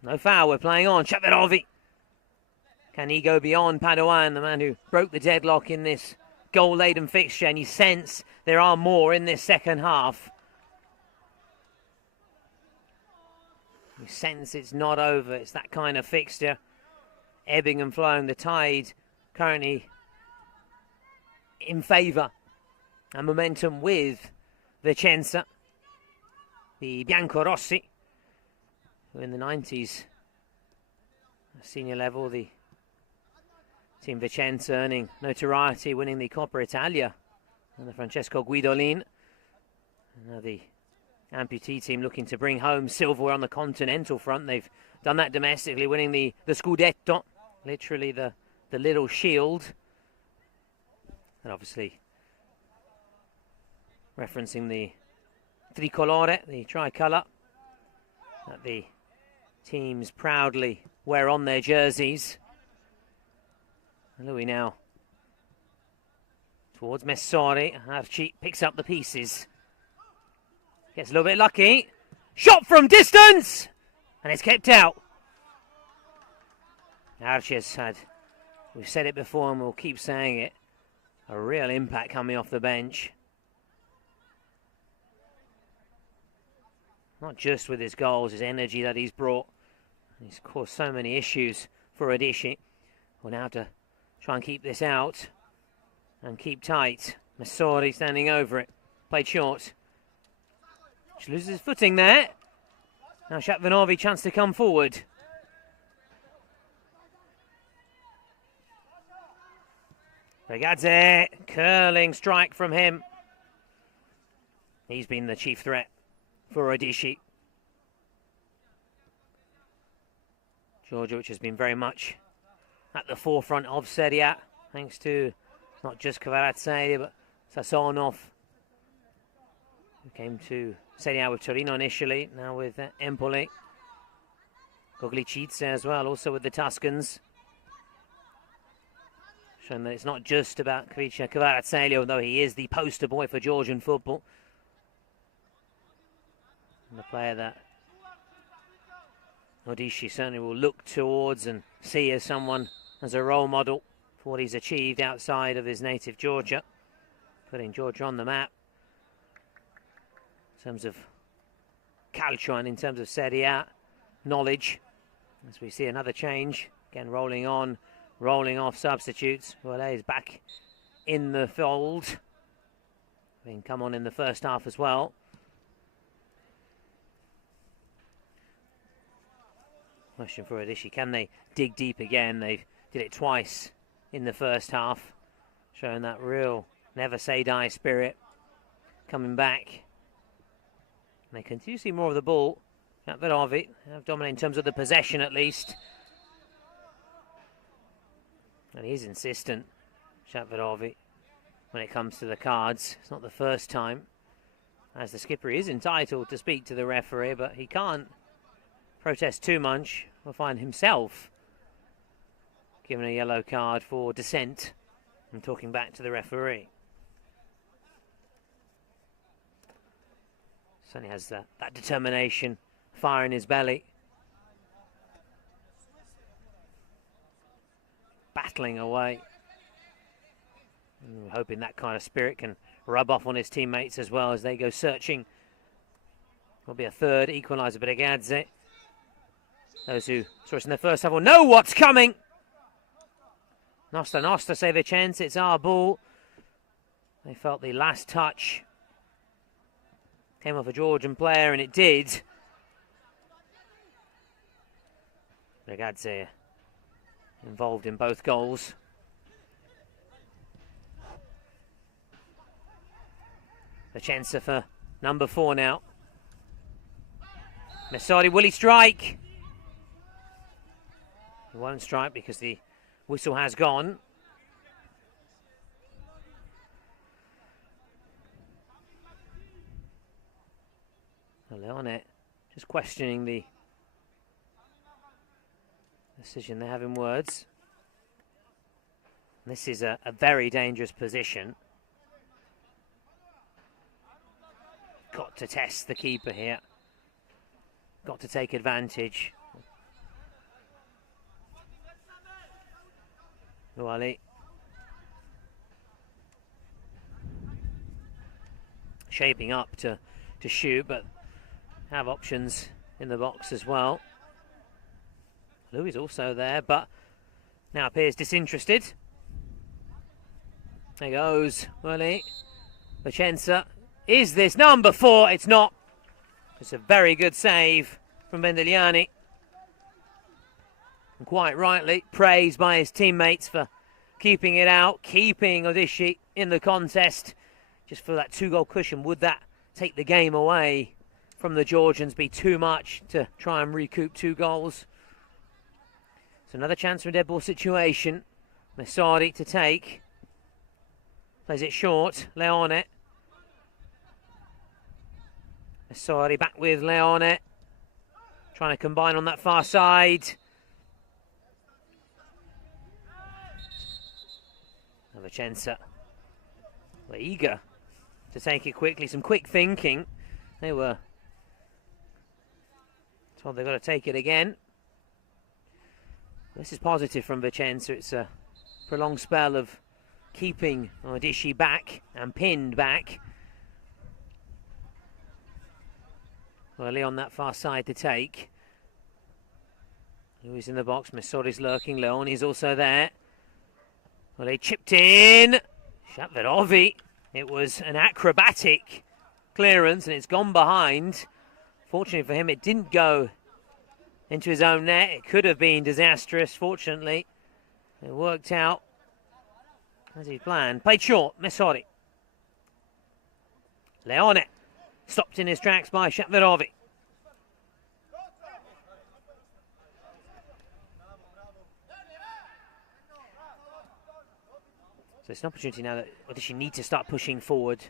No foul, we're playing on. Shaverovi. Can he go beyond Paduan, the man who broke the deadlock in this goal-laden fixture? And you sense there are more in this second half. You sense it's not over. It's that kind of fixture. Ebbing and flowing. The tide currently in favour and momentum with Vicenza. The Biancorossi, who in the 90s, senior level, the Team Vicenza earning notoriety, winning the Coppa Italia, and the Francesco Guidolin. Now the amputee team looking to bring home silverware on the continental front. They've done that domestically, winning the Scudetto, literally the little shield. And obviously referencing the tricolore, the tricolour, that the teams proudly wear on their jerseys. Louis now towards Messori. Archie picks up the pieces. Gets a little bit lucky. Shot from distance! And it's kept out. Archie has had, we've said it before and we'll keep saying it, a real impact coming off the bench. Not just with his goals, his energy that he's brought. He's caused so many issues for Odishi. Well, now to try and keep this out and keep tight. Messori standing over it. played short. Just loses his footing there. Now Shatvanovi, chance to come forward. Regadze, curling strike from him. He's been the chief threat for Odishi. Georgia, which has been very much at the forefront of Serie A, thanks to not just Kvaratskhelia but Sasonov, who came to Serie A with Torino initially, now with Empoli. Goglicice as well, also with the Tuscans. Showing that it's not just about Kvaratskhelia, although he is the poster boy for Georgian football. And the player that Odishi certainly will look towards and see as someone, as a role model for what he's achieved outside of his native Georgia, putting Georgia on the map in terms of calcio and in terms of Serie A knowledge. As we see another change, again rolling on, rolling off substitutes. Wale is back in the fold, having come on in the first half as well. Question for Odishi, can they dig deep again? They did it twice in the first half, showing that real never say die spirit coming back. And they continue to see more of the ball. Shatvanovi have dominated in terms of the possession at least. And he's insistent, Shatvanovi, when it comes to the cards. It's not the first time. As the skipper, he is entitled to speak to the referee, but he can't protest too much. Will find himself given a yellow card for dissent and talking back to the referee. Certainly has that determination, fire in his belly. Battling away. And we're hoping that kind of spirit can rub off on his teammates as well as they go searching. Will be a third equaliser, but Regadze, those who saw us in the first half will know what's coming. Nostra say Vicenza, it's our ball. They felt the last touch came off a Georgian player, and it did. Regadze involved in both goals. Vicenza for number 4 now. Messari, will he strike? He won't strike because the whistle has gone. Leone just questioning the decision they have in words. This is a very dangerous position. Got to test the keeper here. Got to take advantage. Wale shaping up to shoot, but have options in the box as well. Lou is also there, but now appears disinterested. There goes Wale. Vicenza. Is this number 4? It's not. It's a very good save from Vendigliani. And quite rightly praised by his teammates for keeping it out, keeping Odishi in the contest. Just for that 2-goal cushion. Would that take the game away from the Georgians? Be too much to try and recoup 2 goals? So another chance for a dead ball situation. Messari to take. Plays it short. Leone. Messari back with Leone. Trying to combine on that far side. Vicenza were eager to take it quickly. Some quick thinking. They were told they've got to take it again. This is positive from Vicenza. It's a prolonged spell of keeping Odishi back and pinned back. Early on that far side to take. Who's in the box? Messori's lurking. Leone is also there. Well, they chipped in. Shatvanovi It was an acrobatic clearance and it's gone behind. Fortunately for him, it didn't go into his own net. It could have been disastrous. Fortunately, it worked out as he planned. Played short, Messori. Leone stopped in his tracks by Shatverovi. So it's an opportunity now that Odishi need to start pushing forward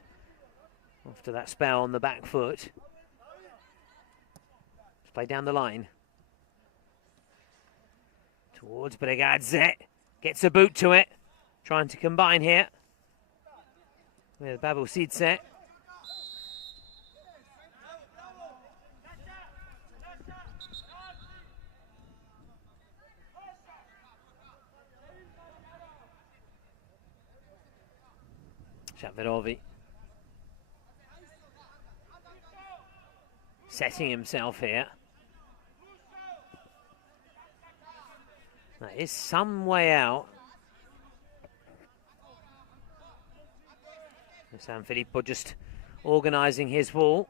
after that spell on the back foot. Let's play down the line. Towards Bregadze. Gets a boot to it. Trying to combine here with Babousidze. Shatverovi setting himself here. That is some way out. Sanfilippo just organising his ball.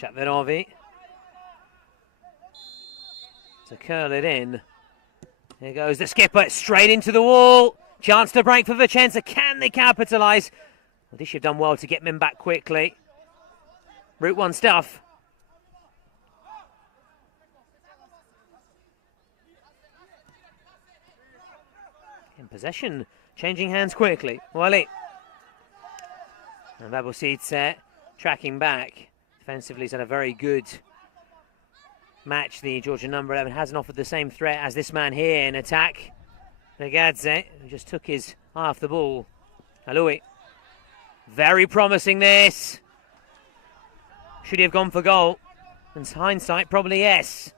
Shatverovi to curl it in. Here goes the skipper, straight into the wall. Chance to break for Vicenza. Can they capitalise? Well, they should have done well to get men back quickly. Route 1 stuff. In possession, changing hands quickly. Wally. And Babousidze tracking back. Defensively, he's had a very good match. The Georgian number 11 hasn't offered the same threat as this man here in attack. Bregadze, who just took his eye off the ball. Aloui. Very promising this. Should he have gone for goal? In hindsight, probably yes.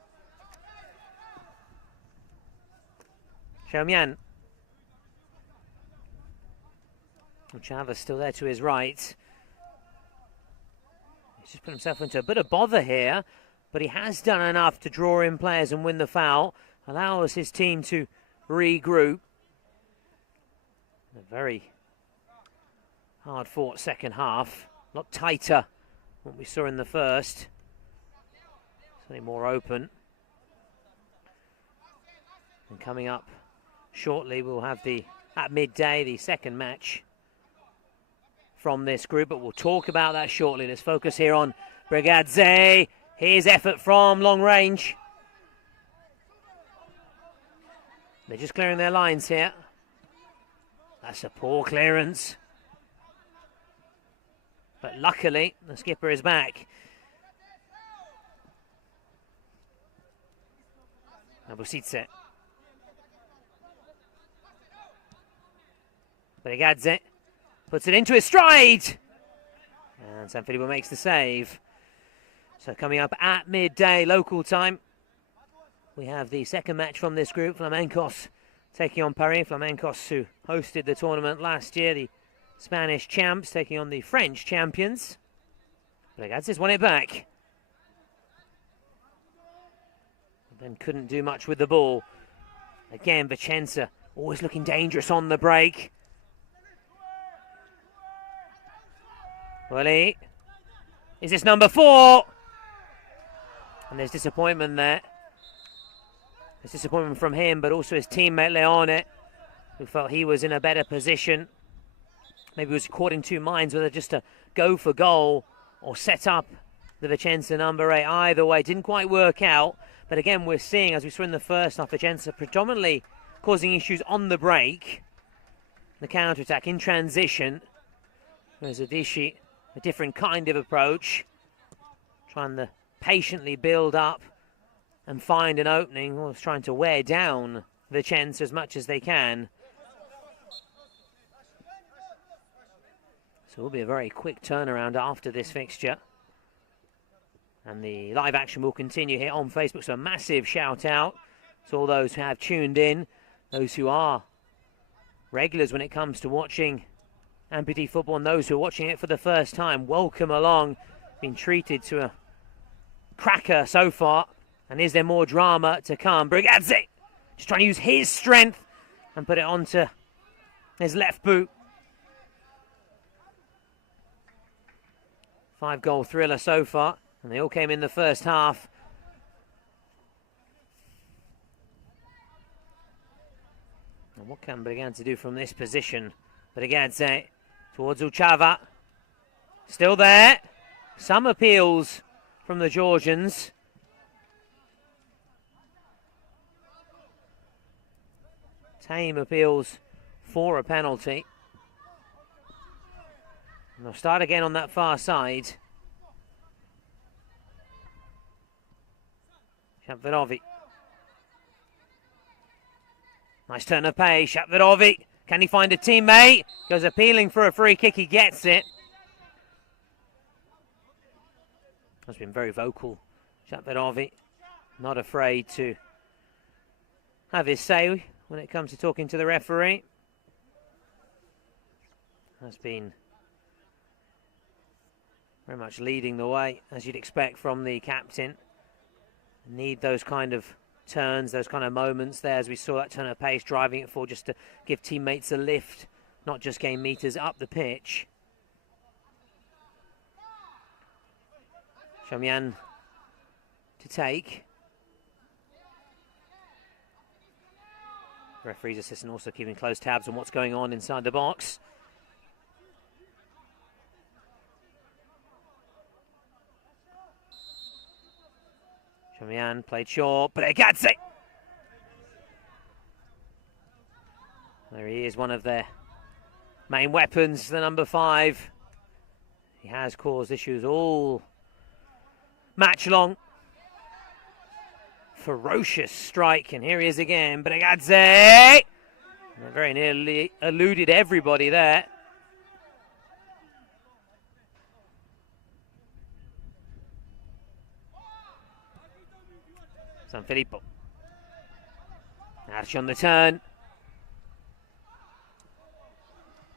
Xiaomian. Chavez still there to his right. He's just put himself into a bit of bother here, but he has done enough to draw in players and win the foul. Allows his team to regroup. A very hard-fought second half. A lot tighter than what we saw in the first. Certainly more open. And coming up shortly, we'll have at midday, the second match from this group, but we'll talk about that shortly. Let's focus here on Bregadze. Here's effort from long range. They're just clearing their lines here. That's a poor clearance. But luckily, the skipper is back. Babousidze. Bregadze puts it into his stride. And Sanfilippo makes the save. So coming up at midday local time, we have the second match from this group. Flamencos taking on Paris. Flamencos, who hosted the tournament last year, the Spanish champs, taking on the French champions. Bregadze's won it back. Then couldn't do much with the ball. Again, Vicenza always looking dangerous on the break. Wally. Is this number 4? And there's disappointment there. There's disappointment from him, but also his teammate Leone, who felt he was in a better position. Maybe was caught in two minds whether just to go for goal or set up the Vicenza number 8. Either way, didn't quite work out. But again, we're seeing, as we saw in the first half, Vicenza predominantly causing issues on the break. The counter-attack in transition. Whereas Odishi, a different kind of approach. Trying to patiently build up and find an opening. Or trying to wear down Vicenza as much as they can. So it will be a very quick turnaround after this fixture. And the live action will continue here on Facebook. So a massive shout out to all those who have tuned in. Those who are regulars when it comes to watching amputee football, and those who are watching it for the first time. Welcome along. Been treated to a cracker so far. And is there more drama to come? Bregadze just trying to use his strength and put it onto his left boot. 5-goal thriller so far, and they all came in the first half. And what can Briganza do from this position? Briganza towards Uchava. Still there. Some appeals from the Georgians. Tame appeals for a penalty. And they'll start again on that far side. Shapvirovic. Nice turn of pace. Shapvirovic. Can he find a teammate? Goes appealing for a free kick. He gets it. Has been very vocal. Shapvirovic. Not afraid to have his say when it comes to talking to the referee. Has been very much leading the way, as you'd expect from the captain. Need those kind of turns, those kind of moments there, as we saw that turn of pace, driving it forward just to give teammates a lift, not just gain meters up the pitch. Shamian to take. Referee's assistant also keeping close tabs on what's going on inside the box. Shamian played short, but Briganza. There he is, one of their main weapons, the number 5. He has caused issues all match long. Ferocious strike, and here he is again, Briganza. Very nearly eluded everybody there. Sanfilippo. Archie on the turn.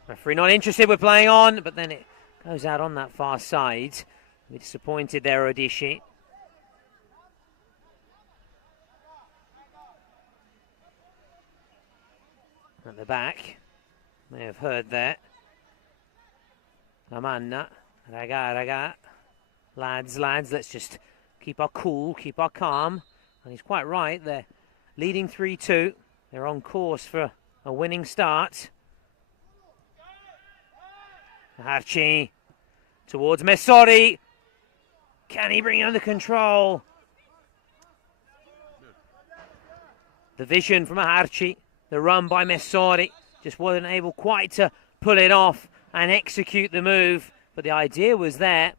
Referee not interested with playing on, but then it goes out on that far side. We're disappointed there, Odishi. At the back. May have heard that. Lamanna. Raga. Lads, let's just keep our cool, keep our calm. And he's quite right. They're leading 3-2. They're on course for a winning start. Archie towards Messori. Can he bring it under control? The vision from Archie. The run by Messori. Just wasn't able quite to pull it off and execute the move. But the idea was there.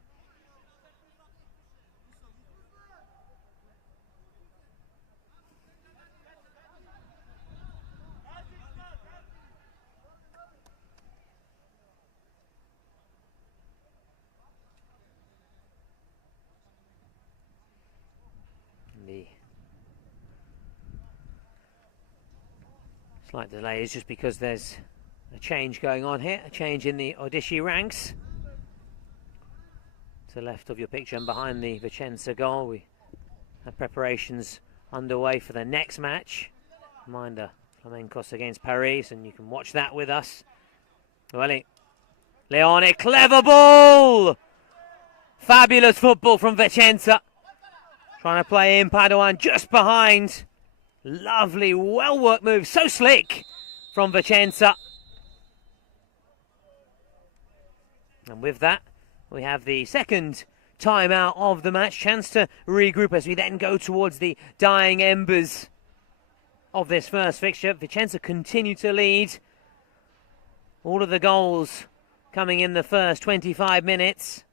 Slight delay is just because there's a change going on here, a change in the Odishi ranks. To the left of your picture and behind the Vicenza goal, we have preparations underway for the next match. Reminder, Flamencos against Paris, and you can watch that with us. Well, Leone, clever ball! Fabulous football from Vicenza. Trying to play in Padoan just behind. Lovely, well-worked move. So slick from Vicenza. And with that, we have the second timeout of the match. Chance to regroup as we then go towards the dying embers of this first fixture. Vicenza continue to lead. All of the goals coming in the first 25 minutes.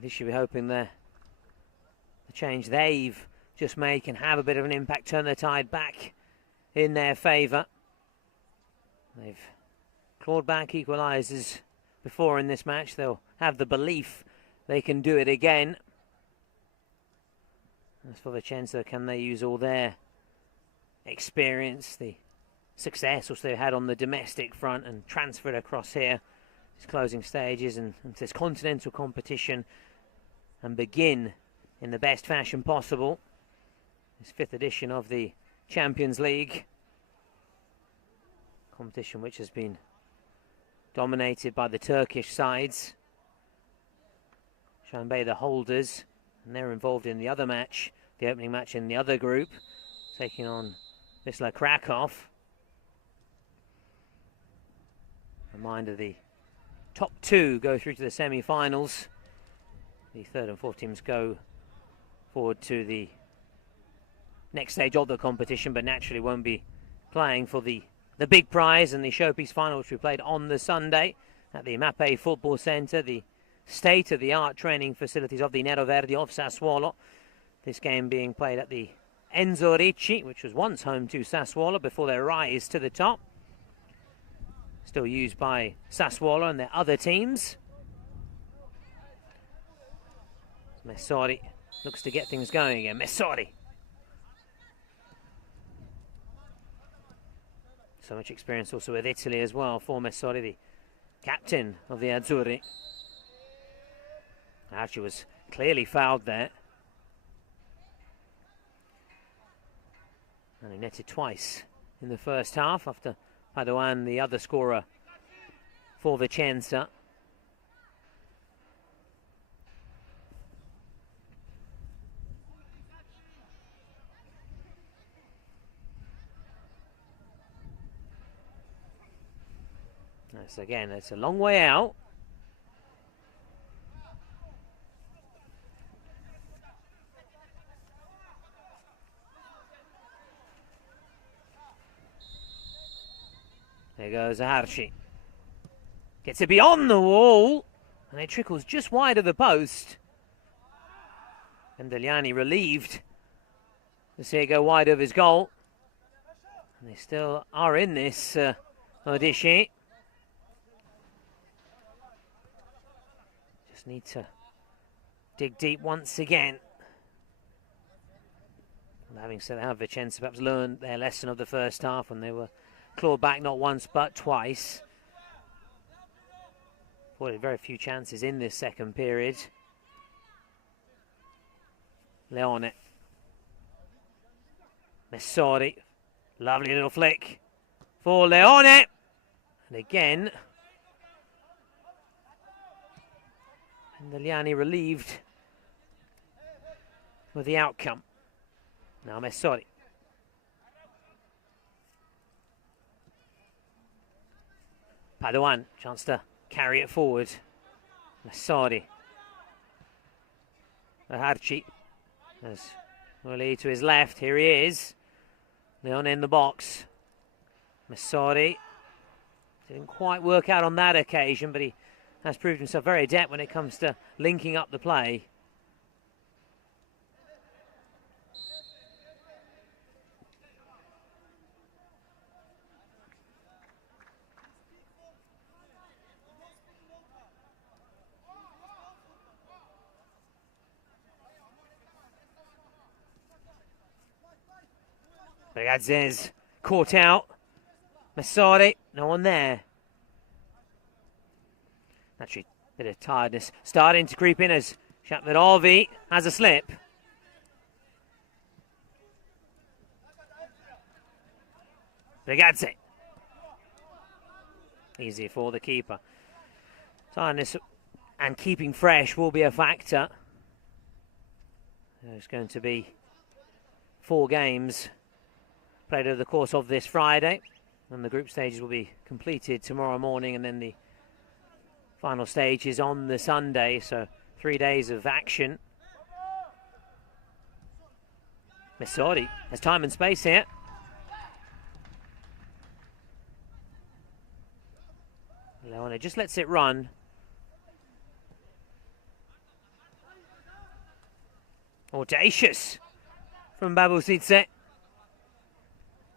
This should be hoping the change they've just made can have a bit of an impact, turn the tide back in their favour. They've clawed back equalisers before in this match. They'll have the belief they can do it again. As for Vicenza, can they use all their experience, the success also they had on the domestic front and transferred across here, these closing stages and into this continental competition, and begin in the best fashion possible this 5th edition of the Champions League competition, which has been dominated by the Turkish sides. Shanbay the holders, and they're involved in the other match, the opening match in the other group, taking on Wisla Krakow. Reminder, the top 2 go through to the semi-finals. The 3rd and 4th teams go forward to the next stage of the competition, but naturally won't be playing for the big prize and the showpiece final, which we played on the Sunday at the Mappe Football Centre, the state-of-the-art training facilities of the Nero Verdi of Sassuolo. This game being played at the Enzo Ricci, which was once home to Sassuolo before their rise to the top. Still used by Sassuolo and their other teams. Messori looks to get things going again. Messori. So much experience also with Italy as well for Messori, the captain of the Azzurri. Archie was clearly fouled there. And he netted twice in the first half after Padoan, the other scorer for Vicenza. So again, it's a long way out. There goes Archie. Gets it beyond the wall, and it trickles just wide of the post. And Deliani relieved to see it go wide of his goal. And they still are in this, Odishi. Just need to dig deep once again. And having said that, Vicenza perhaps learned their lesson of the first half when they were clawed back not once but twice. Afforded very few chances in this second period. Leone. Messori. Lovely little flick for Leone. And again, Deliani relieved with the outcome. Now Messori. Padoan, chance to carry it forward. Messori. Archie. As Willie to his left, here he is. Leone in the box. Messori. Didn't quite work out on that occasion, but he has proved himself very adept when it comes to linking up the play. Ragazes caught out. Messori, no one there. Actually, a bit of tiredness starting to creep in as Shapvirovi has a slip. Ragazzi. Easy for the keeper. Tiredness and keeping fresh will be a factor. There's going to be 4 games played over the course of this Friday, and the group stages will be completed tomorrow morning, and then the final stage is on the Sunday, so 3 days of action. Messori has time and space here. Leone just lets it run. Audacious from Babusitse.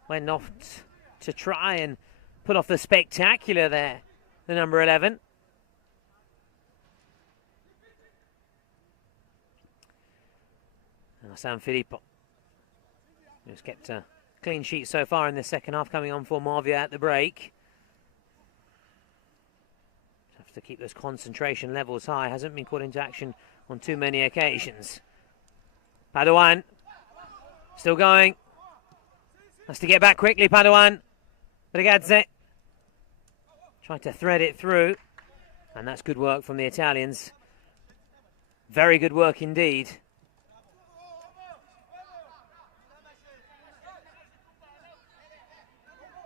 Went off to try and put off the spectacular there, the number 11. Now San Filippo, who's kept clean sheet so far in the second half, coming on for Marvia at the break. Have to keep those concentration levels high. Hasn't been caught into action on too many occasions. Padawan still going. Has to get back quickly, Padawan. Brigazze trying to thread it through. And that's good work from the Italians. Very good work indeed.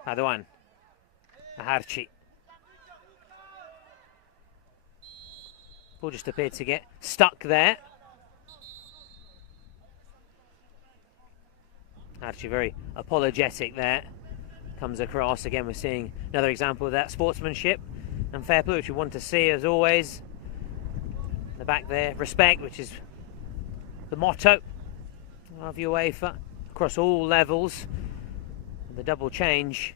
Padawan. Aharci. Ball just appeared to get stuck there. Actually very apologetic there. Comes across. Again, we're seeing another example of that sportsmanship and fair play, which we want to see as always. In the back there, respect, which is the motto of UEFA across all levels. The double change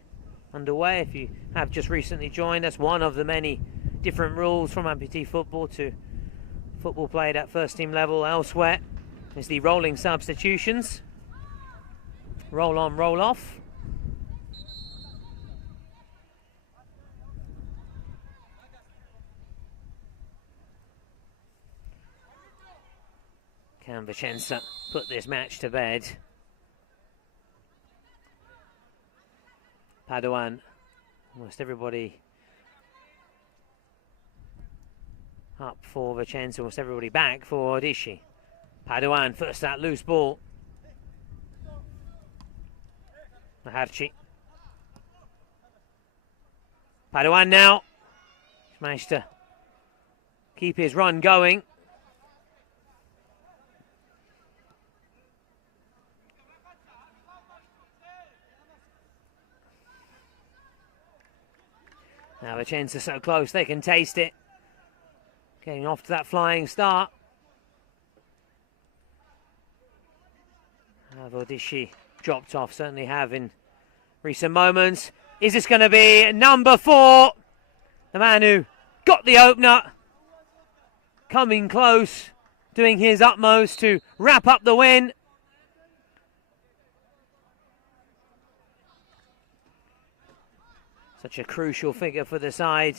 underway. If you have just recently joined us, one of the many different rules from amputee football to football played at first team level elsewhere is the rolling substitutions. Roll on, roll off. Can Vicenza put this match to bed? Padawan, almost everybody up for Vicenza, almost everybody back for Odishi. Padawan, first that loose ball. Aharci. Padawan now. He's managed to keep his run going. Now Vicenza so close, they can taste it. Getting off to that flying start. Have Odishi dropped off, certainly have in recent moments. Is this going to be number 4? The man who got the opener. Coming close, doing his utmost to wrap up the win. Such a crucial figure for the side.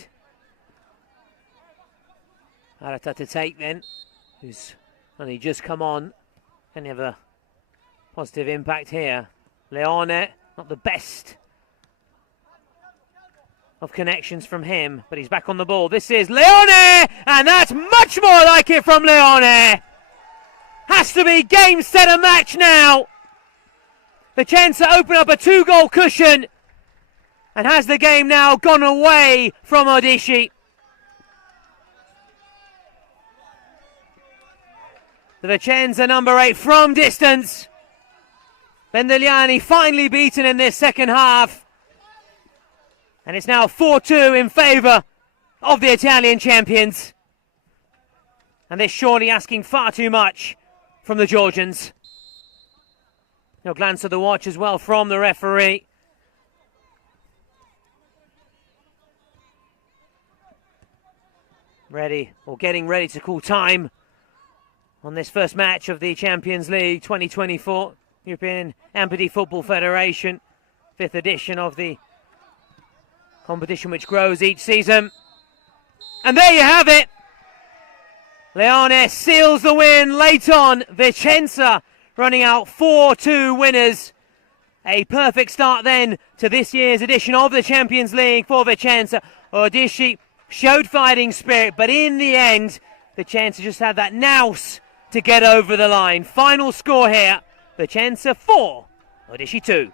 Arata to take then, who's only just come on. Can have a positive impact here. Leone, not the best of connections from him, but he's back on the ball. This is Leone, and that's much more like it from Leone. Has to be game, set, and match now. Vicenza open up a 2-goal cushion. And has the game now gone away from Odishi? The Vicenza number 8 from distance. Vendigliani finally beaten in this second half. And it's now 4-2 in favour of the Italian champions. And they're surely asking far too much from the Georgians. No glance at the watch as well from the referee. Ready, or getting ready to call time on this first match of the Champions League 2024 European Amputee Football Federation, 5th edition of the competition which grows each season. And there you have it. Leone seals the win late on. Vicenza running out 4-2 winners. A perfect start then to this year's edition of the Champions League for Vicenza. Odishi showed fighting spirit, but in the end, Vicenza just had that nous to get over the line. Final score here, Vicenza 4, Odishi 2.